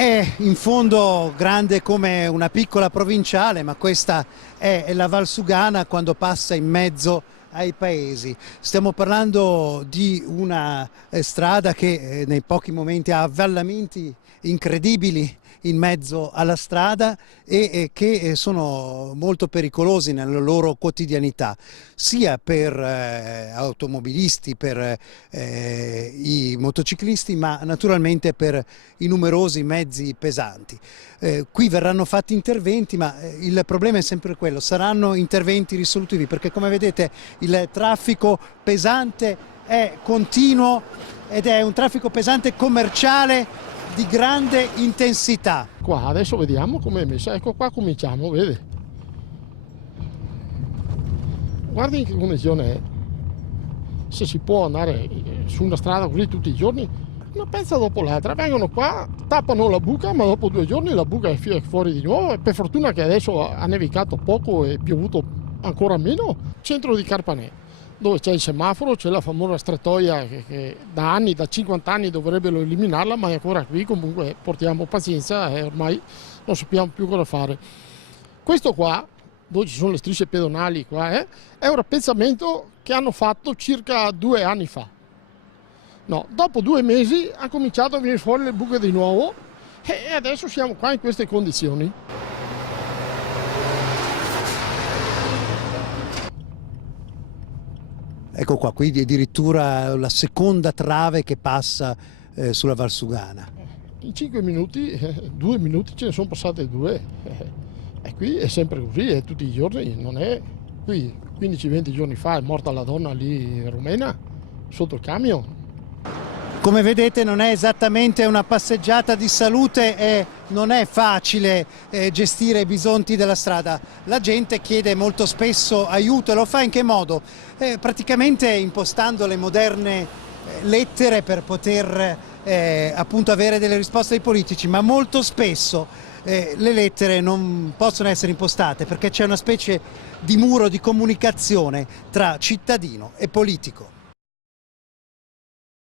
È in fondo grande come una piccola provinciale, ma questa è la Valsugana quando passa in mezzo ai paesi. Stiamo parlando di una strada che nei pochi momenti ha avvallamenti incredibili in mezzo alla strada e che sono molto pericolosi nella loro quotidianità, sia per automobilisti, per i motociclisti, ma naturalmente per i numerosi mezzi pesanti. Qui verranno fatti interventi, ma il problema è sempre quello: saranno interventi risolutivi, perché come vedete il traffico pesante è continuo ed è un traffico pesante commerciale di grande intensità. Qua adesso vediamo come è messa, ecco qua cominciamo, vede. Guardi in che condizione è. Se si può andare su una strada così tutti i giorni, una pezza dopo l'altra, vengono qua, tappano la buca, ma dopo 2 giorni la buca è fuori di nuovo. E per fortuna che adesso ha nevicato poco e piovuto ancora meno. Centro di Carpanè, dove c'è il semaforo, c'è la famosa strettoia che da anni, da 50 anni dovrebbero eliminarla, ma è ancora qui. Comunque portiamo pazienza e ormai non sappiamo più cosa fare. Questo qua, dove ci sono le strisce pedonali qua, è un rappezzamento che hanno fatto circa 2 anni fa. No, dopo 2 mesi ha cominciato a venire fuori le buche di nuovo e adesso siamo qua in queste condizioni. Ecco qua, qui addirittura la seconda trave che passa sulla Valsugana. In 5 minuti, 2 minuti ce ne sono passate 2. E qui è sempre così, è tutti i giorni, non è qui. 15-20 giorni fa è morta la donna lì rumena sotto il camion. Come vedete non è esattamente una passeggiata di salute e non è facile gestire i bisonti della strada. La gente chiede molto spesso aiuto e lo fa in che modo? Praticamente impostando le moderne lettere per poter appunto avere delle risposte ai politici, ma molto spesso le lettere non possono essere impostate perché c'è una specie di muro di comunicazione tra cittadino e politico.